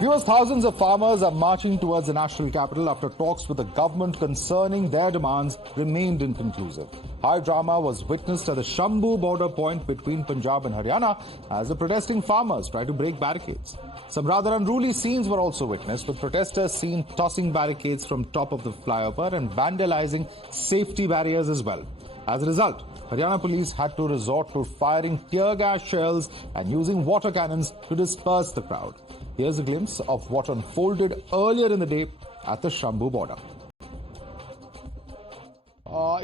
Viewers, thousands of farmers are marching towards the national capital after talks with the government concerning their demands remained inconclusive. High drama was witnessed at the Shambhu border point between Punjab and Haryana as the protesting farmers tried to break barricades. Some rather unruly scenes were also witnessed, with protesters seen tossing barricades from top of the flyover and vandalizing safety barriers as well. As a result, Haryana police had to resort to firing tear gas shells and using water cannons to disperse the crowd. Here's a glimpse of what unfolded earlier in the day at the Shambhu border.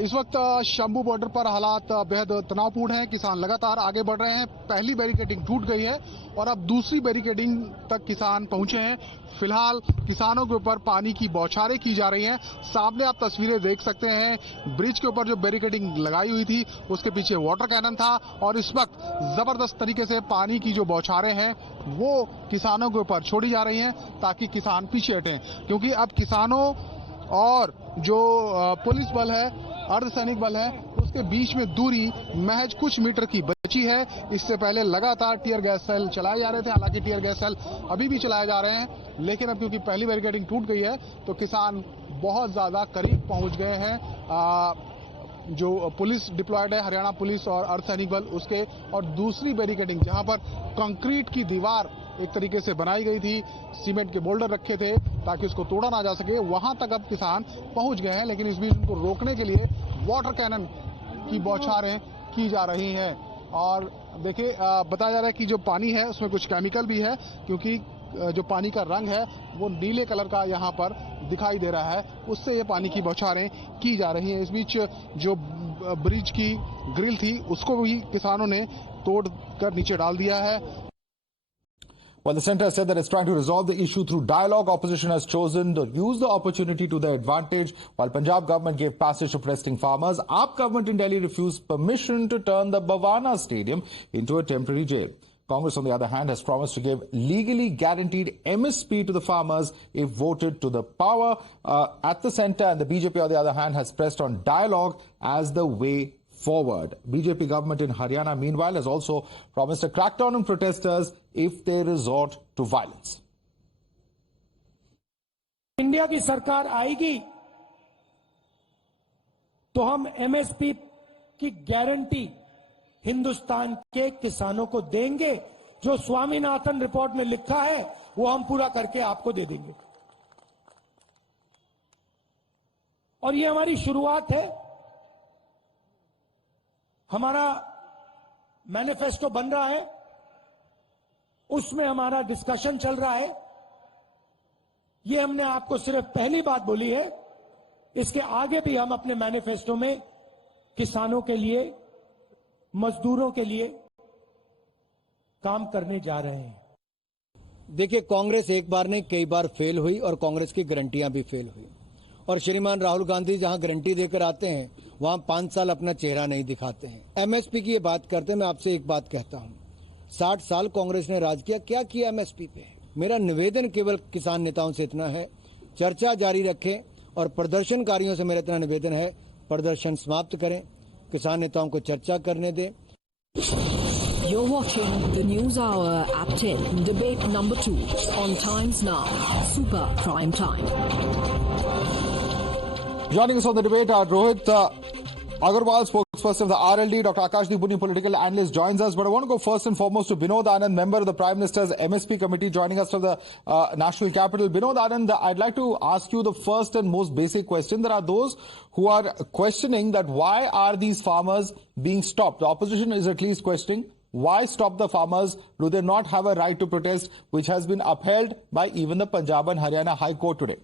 इस वक्त Shambhu border पर हालात बेहद तनावपूर्ण हैं। किसान लगातार आगे बढ़ रहे हैं। पहली बैरिकेडिंग टूट गई है और अब दूसरी बैरिकेडिंग तक किसान पहुंचे हैं। फिलहाल किसानों के ऊपर पानी की बौछारें की जा रही हैं। सामने आप तस्वीरें देख सकते हैं। ब्रिज के ऊपर जो बैरिकेडिंग लगाई हुई थी उसके पीछे वाटर कैनन था और इस वक्त जबरदस्त तरीके से पानी की जो बौछारें हैं वो किसानों के ऊपर छोड़ी जा रही हैं ताकि किसान पीछे हटें, क्योंकि अब किसानों और जो पुलिस बल है, अर्धसैनिक बल है, उसके बीच में दूरी महज कुछ मीटर की बची है। इससे पहले लगातार टीयर गैस सेल चलाए जा रहे थे। हालांकि टीयर गैस सेल अभी भी चलाए जा रहे हैं, लेकिन अब क्योंकि पहली बैरिकेडिंग टूट गई है तो किसान बहुत ज्यादा करीब पहुंच गए हैं जो पुलिस डिप्लॉयड है, हरियाणा पुलिस और अर्धसैनिक बल उसके, और दूसरी बैरिकेडिंग जहां पर कंक्रीट की दीवार एक तरीके से बनाई गई थी, सीमेंट के बोल्डर रखे थे ताकि उसको तोड़ा ना जा सके, वहां तक अब किसान पहुंच गए हैं। लेकिन इस बीच उनको रोकने के लिए वाटर कैनन की बौछारें की जा रही हैं। और देखिए बताया जा रहा है कि जो पानी है उसमें कुछ केमिकल भी है, क्योंकि जो पानी का रंग है वो नीले कलर का यहाँ पर दिखाई दे रहा है, उससे ये पानी की बौछारें की जा रही हैं। इस बीच जो ब्रिज की ग्रिल थी उसको भी किसानों ने तोड़ कर नीचे डाल दिया है। Well, the centre said that it's trying to resolve the issue through dialogue. Opposition has chosen to use the opportunity to their advantage, while Punjab government gave passage to protesting farmers. AAP government in Delhi refused permission to turn the Bhavana Stadium into a temporary jail. Congress, on the other hand, has promised to give legally guaranteed MSP to the farmers if voted to the power at the centre, and the BJP, on the other hand, has pressed on dialogue as the way forward. BJP government in Haryana, meanwhile, has also promised a crackdown on protesters if they resort to violence. India की सरकार आएगी तो हम MSP की guarantee Hindustan के किसानों को देंगे। जो स्वामी नाथन रिपोर्ट में लिखा है वो हम पूरा करके आपको दे देंगे। और ये हमारी शुरुआत है। हमारा मैनिफेस्टो बन रहा है, उसमें हमारा डिस्कशन चल रहा है। ये हमने आपको सिर्फ पहली बात बोली है, इसके आगे भी हम अपने मैनिफेस्टो में किसानों के लिए, मजदूरों के लिए काम करने जा रहे हैं। देखिए, कांग्रेस एक बार नहीं कई बार फेल हुई और कांग्रेस की गारंटियां भी फेल हुई। और श्रीमान राहुल गांधी जहां गारंटी देकर आते हैं वहां 5 साल अपना चेहरा नहीं दिखाते हैं। एमएसपी की ये बात करते हैं, मैं आपसे एक बात कहता हूं, 60 साल कांग्रेस ने राज किया, क्या किया एमएसपी पे? मेरा निवेदन केवल किसान नेताओं से इतना है, चर्चा जारी रखें और प्रदर्शनकारियों से मेरा इतना निवेदन है, प्रदर्शन समाप्त करें, किसान नेताओं को चर्चा करने दें। You're watching the News Hour at 10, debate number 2 on Times Now, Super Prime Time. Joining us on the debate are Rohit Agarwal, spokesperson of the RLD, Dr. Akashdeep Buni, political analyst, joins us. But I want to go first and foremost to Binod Anand, member of the Prime Minister's MSP committee, joining us from the national capital. Binod Anand, I'd like to ask you the first and most basic question. There are those who are questioning that why are these farmers being stopped? The opposition is at least questioning, why stop the farmers? Do they not have a right to protest, which has been upheld by even the Punjab and Haryana High Court today?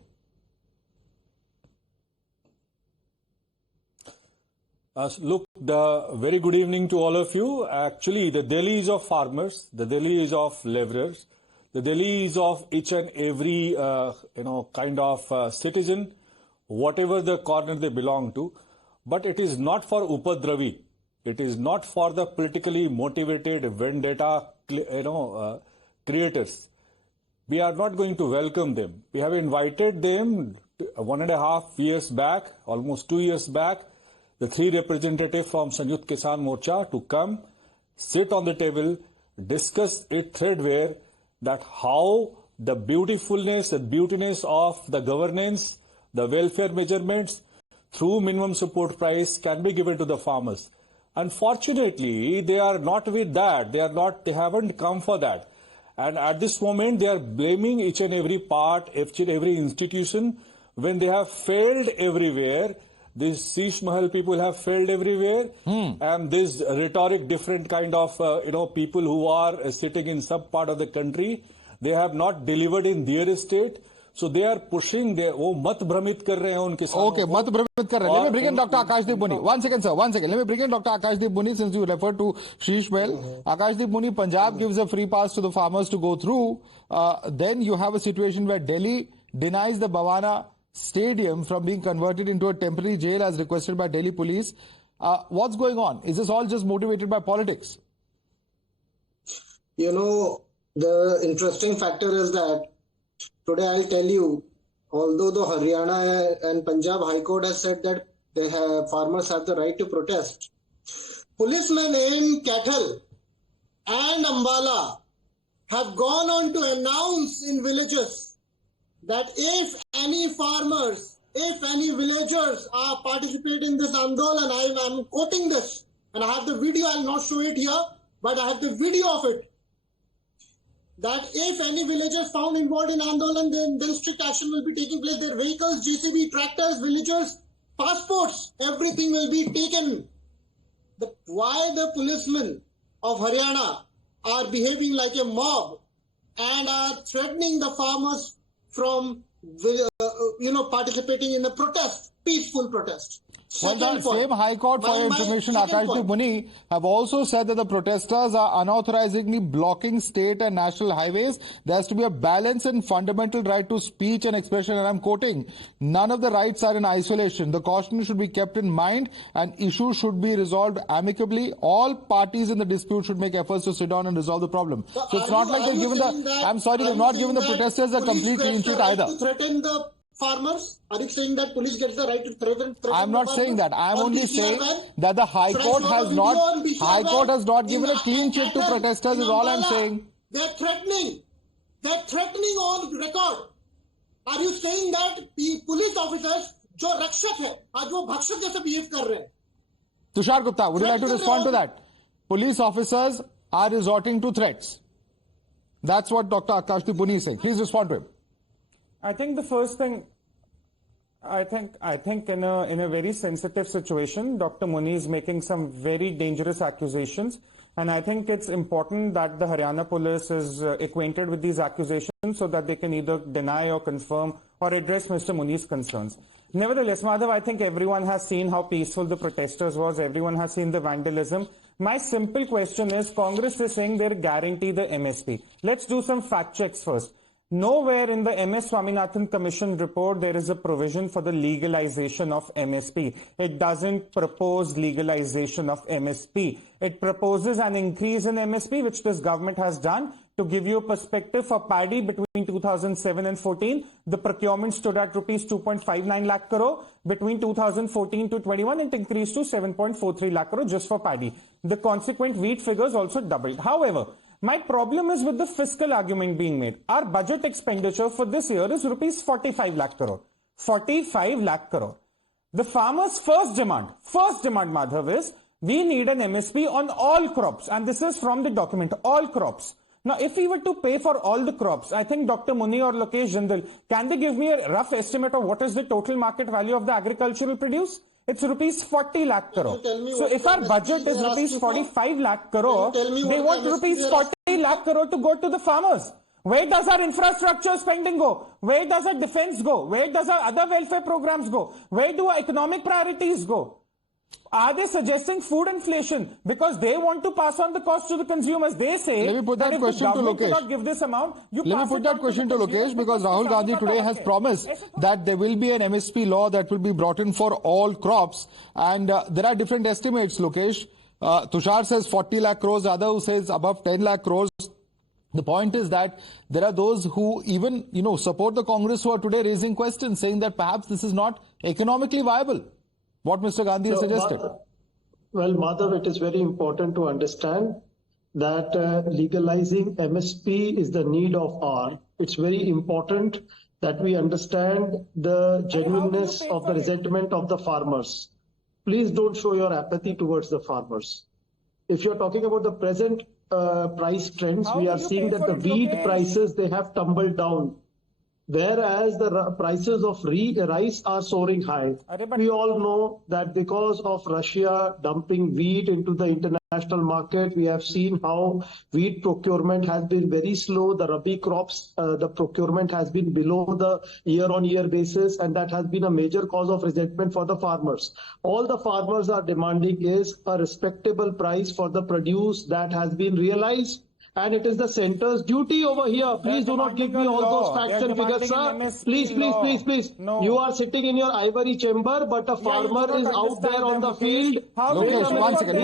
Look, very good evening to all of you. Actually, the Delhi is of farmers, the Delhi is of laborers, the Delhi is of each and every, kind of citizen, whatever the corner they belong to. But it is not for Upadravi. It is not for the politically motivated vendetta, creators. We are not going to welcome them. We have invited them 1.5 years back, almost 2 years back, the 3 representatives from Sanjukta Kisan Morcha to come, sit on the table, discuss it threadbare that how the beautifulness and beautiness of the governance, the welfare measurements through minimum support price can be given to the farmers. Unfortunately, they are not with that. They haven't come for that. And at this moment, they are blaming each and every part, each and every institution when they have failed everywhere. These Sheesh Mahal people have failed everywhere. And this rhetoric, different kind of, people who are sitting in some part of the country, they have not delivered in their state. So they are pushing वो मत भ्रमित कर रहे हैं उन किसानों Okay, mat भ्रमित कर रहे हैं. Let me bring in Dr. Akashdeep Muni. One second, sir. One second. Let me bring in Dr. Akashdeep Muni since you referred to Sheesh Mahal. Akashdeep Muni, Punjab gives a free pass to the farmers to go through. Then you have a situation where Delhi denies the Bhavana Stadium from being converted into a temporary jail as requested by Delhi police. What's going on? Is this all just motivated by politics? You know, the interesting factor is that today I'll tell you, although the Haryana and Punjab High Court has said that farmers have the right to protest, policemen in Kathal and Ambala have gone on to announce in villages that if any farmers, if any villagers are participating in this Andolan, I'm quoting this, and I have the video, I'll not show it here, but I have the video of it, that if any villagers found involved in Andolan, then strict action will be taking place. Their vehicles, JCB, tractors, villagers, passports, everything will be taken. Why the policemen of Haryana are behaving like a mob and are threatening the farmers from, participating in the protest, peaceful protest. Well, the same High Court, for your information, Akashdeep Muni, have also said that the protesters are unauthorizedly blocking state and national highways. There has to be a balance and fundamental right to speech and expression, and I'm quoting, none of the rights are in isolation. The caution should be kept in mind and issues should be resolved amicably. All parties in the dispute should make efforts to sit down and resolve the problem. So it's not like they've given they've not given the protesters a complete clean sheet either. Threaten the farmers? Are you saying that police gets the right to threaten I'm not saying that. I'm only saying that the High Court has not given a clean sheet to protesters is all I'm saying. They're threatening. They're threatening on record. Are you saying that the police officers, जो रक्षक है, आज वो भक्षक जैसे behave कर रहे हैं? Tushar Gupta, would you like to respond to that? Police officers are resorting to threats. That's what Dr. Akashdeep Muni is saying. Please respond to him. I think the first thing, I think in a very sensitive situation, Dr. Muni is making some very dangerous accusations, and I think it's important that the Haryana police is acquainted with these accusations so that they can either deny or confirm or address Mr. Muni's concerns. Nevertheless, Madhav, I think everyone has seen how peaceful the protesters was. Everyone has seen the vandalism. My simple question is, Congress is saying they'll guarantee the MSP. Let's do some fact checks first. Nowhere in the MS Swami Nathan Commission report there is a provision for the legalization of MSP. It doesn't propose legalization of MSP. It proposes an increase in MSP, which this government has done. To give you a perspective, for paddy between 2007 and 14, the procurement stood at rupees 2.59 lakh crore. Between 2014 to 21, it increased to 7.43 lakh crore just for paddy. The consequent wheat figures also doubled. However, my problem is with the fiscal argument being made. Our budget expenditure for this year is rupees 45 lakh crore. 45 lakh crore. The farmers' first demand, Madhav, is we need an MSP on all crops. And this is from the document, all crops. Now, if we were to pay for all the crops, I think Dr. Muni or Lokesh Jindal, can they give me a rough estimate of what is the total market value of the agricultural produce? It's rupees 40 lakh crore. So if our budget is rupees 45 lakh crore, they want rupees 40 lakh crore to go to the farmers. Where does our infrastructure spending go? Where does our defense go? Where does our other welfare programs go? Where do our economic priorities go? Are they suggesting food inflation because they want to pass on the cost to the consumers? They say Let me put that question to Lokesh. Cannot give this amount, Let me put that question to Lokesh because Rahul Gandhi today has promised that there will be an MSP law that will be brought in for all crops, and there are different estimates, Lokesh. Tushar says 40 lakh crores, other who says above 10 lakh crores. The point is that there are those who even, support the Congress who are today raising questions saying that perhaps this is not economically viable. What Mr. Gandhi has suggested. Madhav, it is very important to understand that legalizing MSP is the need of hour, it's very important that we understand the genuineness of the resentment of the farmers. Please don't show your apathy towards the farmers. If you're talking about the present price trends, we are seeing that the wheat prices, they have tumbled down, whereas the prices of rice are soaring high. We all know that because of Russia dumping wheat into the international market, we have seen how wheat procurement has been very slow. The Rabi crops, the procurement has been below the year-on-year basis, and that has been a major cause of resentment for the farmers. All the farmers are demanding is a respectable price for the produce that has been realized. And it is the centre's duty over here. Please do not give me all those facts and figures, sir. Please. No. You are sitting in your ivory chamber, but a farmer is out there on the field. Lokesh, one second.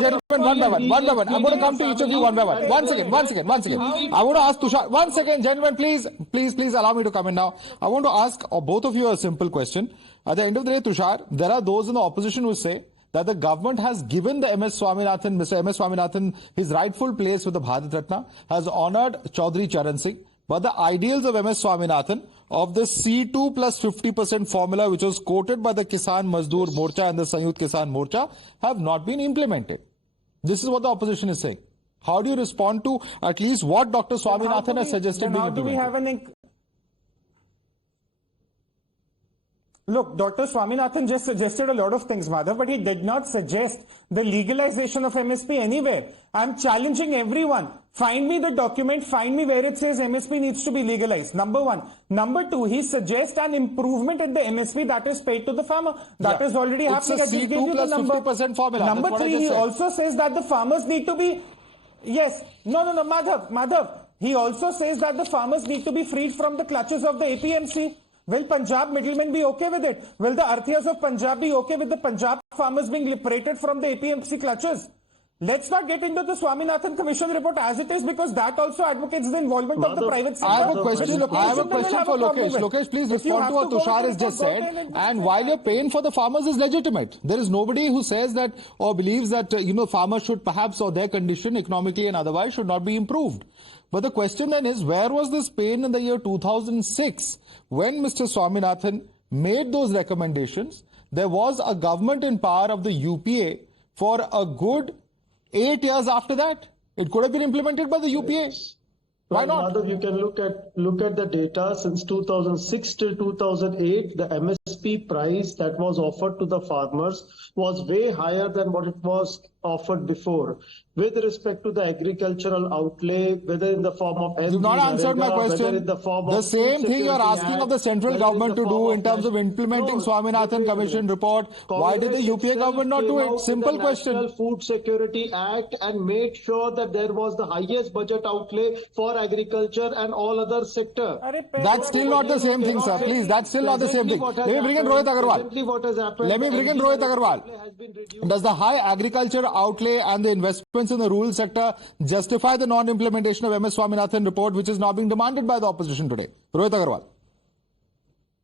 Gentlemen, one by one. I'm going to come to each of you one by one. One second. I want to ask Tushar. 1 second, gentlemen, please allow me to come in now. I want to ask both of you a simple question. At the end of the day, Tushar, there are those in the opposition who say that the government has given the Mr. M.S. Swaminathan, his rightful place with the Bharat Ratna, has honored Chaudhry Charan Singh, but the ideals of M.S. Swaminathan of the C2 plus 50% formula, which was quoted by the Kisan Mazdoor Morcha and the Sanyukt Kisan Morcha, have not been implemented. This is what the opposition is saying. How do you respond to at least what Dr. Swaminathan has suggested being implemented? Look, Dr. Swaminathan just suggested a lot of things, Madhav, but he did not suggest the legalization of MSP anywhere. I'm challenging everyone. Find me the document, find me where it says MSP needs to be legalized. Number one. Number two, he suggests an improvement in the MSP that is paid to the farmer. That is already happening. It's a C2 plus 50% formula. Number three, he also says that the farmers need to be... Yes. No, Madhav. He also says that the farmers need to be freed from the clutches of the APMC. Will Punjab middlemen be okay with it? Will the Arthiyas of Punjab be okay with the Punjab farmers being liberated from the APMC clutches? Let's not get into the Swaminathan Commission report as it is, because that also advocates the involvement of the private sector. I have a question for Lokesh. Lokesh, please respond to what Tushar has just said. And while your pain for the farmers is legitimate, there is nobody who says that or believes that, farmers should perhaps, or their condition economically and otherwise should not be improved. But the question then is, where was this pain in the year 2006 when Mr. Swaminathan made those recommendations? There was a government in power of the UPA for a good 8 years after that. It could have been implemented by the UPA. Why not? Madhav, you can look at the data since 2006 till 2008. The MSP price that was offered to the farmers was way higher than what it was offered before. With respect to the agricultural outlay, whether in the form of... You've not answered my question. The same thing you're asking of the central government to do in terms of implementing Swaminathan Commission report. Why did the UPA government not do it? Simple question. National Food Security Act and made sure that there was the highest budget outlay for agriculture and all other sector. That's still not the same thing, sir. Please, that's still not the same thing. Let me bring in Rohit Agarwal. Does the high agriculture outlay and the investments in the rural sector justify the non-implementation of MS Swaminathan report, which is now being demanded by the opposition today? Rohit Agarwal.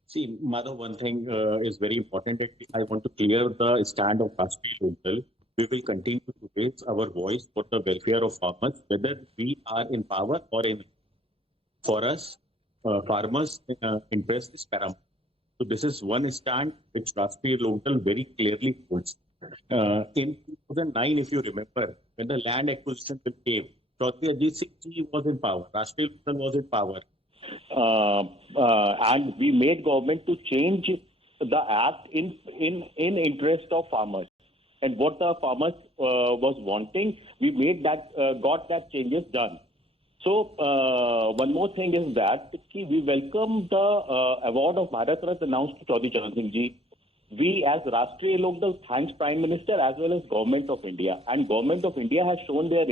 See, Madhav, one thing is very important. I want to clear the stand of Rashtriya Local. We will continue to raise our voice for the welfare of farmers, whether we are in power or in. For us, farmers' interest is paramount. So this is one stand which Rashtriya Local very clearly holds. In 2009, if you remember, when the land acquisition bill came, Chaudhry Ajit Singh Ji was in power, Rashtriya Local was in power. And we made government to change the act in interest of farmers. And what the farmers was wanting, we made that, got that changes done. So one more thing is that we welcome the award of Bharat Ratna announced to Chaudhry Charan Singh Ji. We as Rashtriya Lokdal thanks Prime Minister as well as Government of India. And Government of India has shown their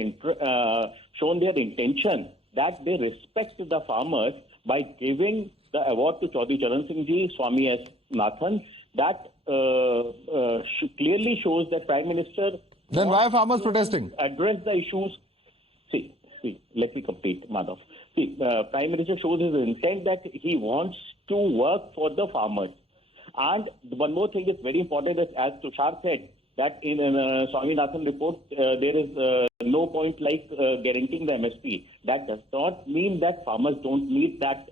intention that they respect the farmers by giving the award to Chaudhry Charan Singh Ji, Swami S. Nathan. That clearly shows that Prime Minister... Then why are farmers protesting? Address the issues. See, let me complete, Madhav. See, Prime Minister shows his intent that he wants to work for the farmers. And one more thing is very important, is, as Tushar said, that in Swami Nathan report, there is no point like guaranteeing the MSP. That does not mean that farmers don't need that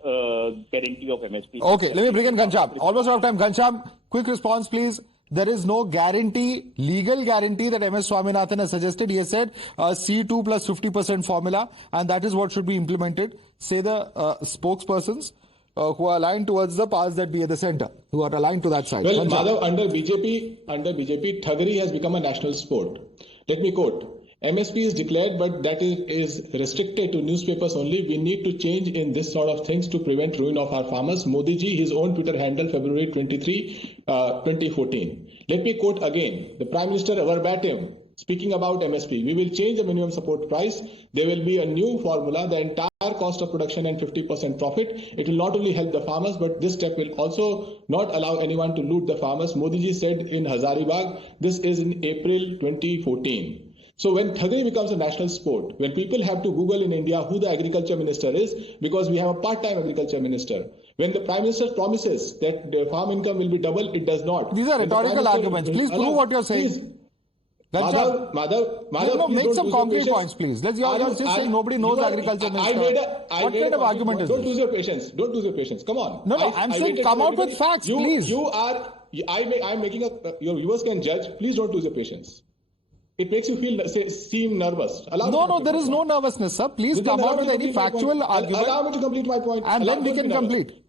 guarantee of MSP. Okay, let me bring in Ghanshyam. Almost out of time. Ghanshyam, quick response, please. There is no guarantee, legal guarantee that MS Swaminathan has suggested. He has said C2 plus 50% formula, and that is what should be implemented. Say the spokespersons who are aligned towards the powers that be at the center, who are aligned to that side. Well, Madhav, under BJP, thuggery has become a national sport. Let me quote. MSP is declared, but that is restricted to newspapers only. We need to change in this sort of things to prevent ruin of our farmers. Modi ji, his own Twitter handle, February 23, 2014. Let me quote again. The Prime Minister verbatim, speaking about MSP. We will change the minimum support price. There will be a new formula. The entire cost of production and 50% profit. It will not only help the farmers, but this step will also not allow anyone to loot the farmers. Modi ji said in Hazaribagh, this is in April 2014. So when thuggery becomes a national sport, when people have to Google in India who the agriculture minister is, because we have a part-time agriculture minister, when the Prime Minister promises that the farm income will be double, it does not. These are rhetorical arguments. Please prove what you're saying. Madhav, make some concrete points, please. You're just saying nobody knows agriculture minister. What kind of argument is this? Don't lose your patience. Don't lose your patience. Come on. No, I'm saying come out with facts, please. I'm making your viewers can judge. Please don't lose your patience. It makes you seem nervous. No, there is no nervousness, sir. Please come out with any factual argument. Allow me to complete my point. And then we can complete.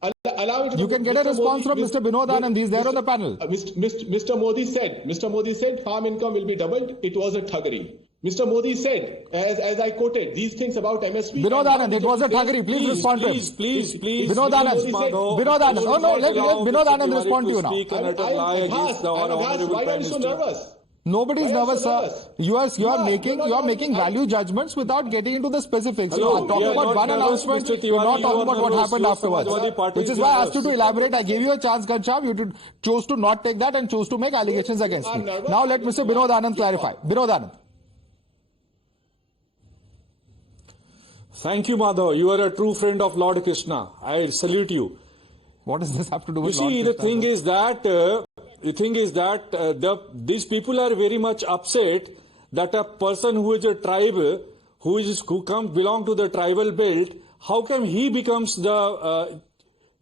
You can get a response from Mr. Binod Anand. He's there on the panel. Mr. Modi said farm income will be doubled. It was a thuggery. Mr. Modi said, as I quoted, these things about MSP. Binod Anand, it was a thuggery. Please respond to him. Please. Let Binod Anand respond to you now. Why are you so nervous? Nobody is nervous, sir. You are making value judgments without getting into the specifics. You are talking about one announcement. You're not talking about what happened afterwards. Which is why I asked you to elaborate. I gave you a chance, Ghanshyam. You chose to not take that and chose to make allegations against me. Now let Mr. Binod Anand clarify. Binod Anand. Thank you, Madhav. You are a true friend of Lord Krishna. I salute you. What does this have to do with Lord Krishna? You see, the thing is that these people are very much upset that a person who is a tribe, who belong to the tribal belt, how come he becomes the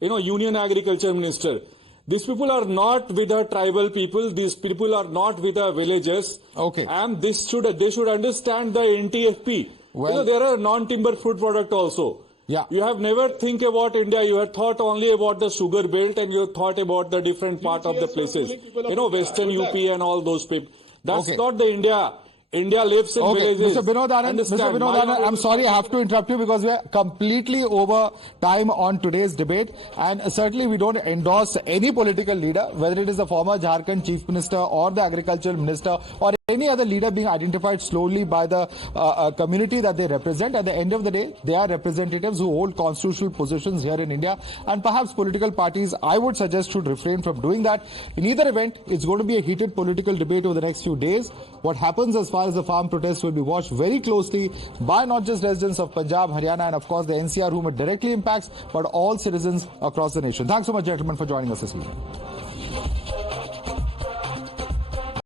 union agriculture minister? These people are not with the tribal people. These people are not with the villagers. Okay. And they should understand the NTFP. Well, there are non-timber food product also. Yeah. You have never think about India. You have thought only about the sugar belt and you have thought about the different part of the places. Western UP and all those people. That's not the India. India lives in villages. Mr. Binod Anand, I'm sorry I have to interrupt you because we are completely over time on today's debate, and certainly we don't endorse any political leader, whether it is the former Jharkhand Chief Minister or the Agricultural Minister or any other leader being identified slowly by the community that they represent. At the end of the day, they are representatives who hold constitutional positions here in India, and perhaps political parties, I would suggest, should refrain from doing that. In either event, it's going to be a heated political debate over the next few days. What happens as far as the farm protests will be watched very closely by not just residents of Punjab, Haryana, and of course the NCR, whom it directly impacts, but all citizens across the nation. Thanks so much, gentlemen, for joining us this evening.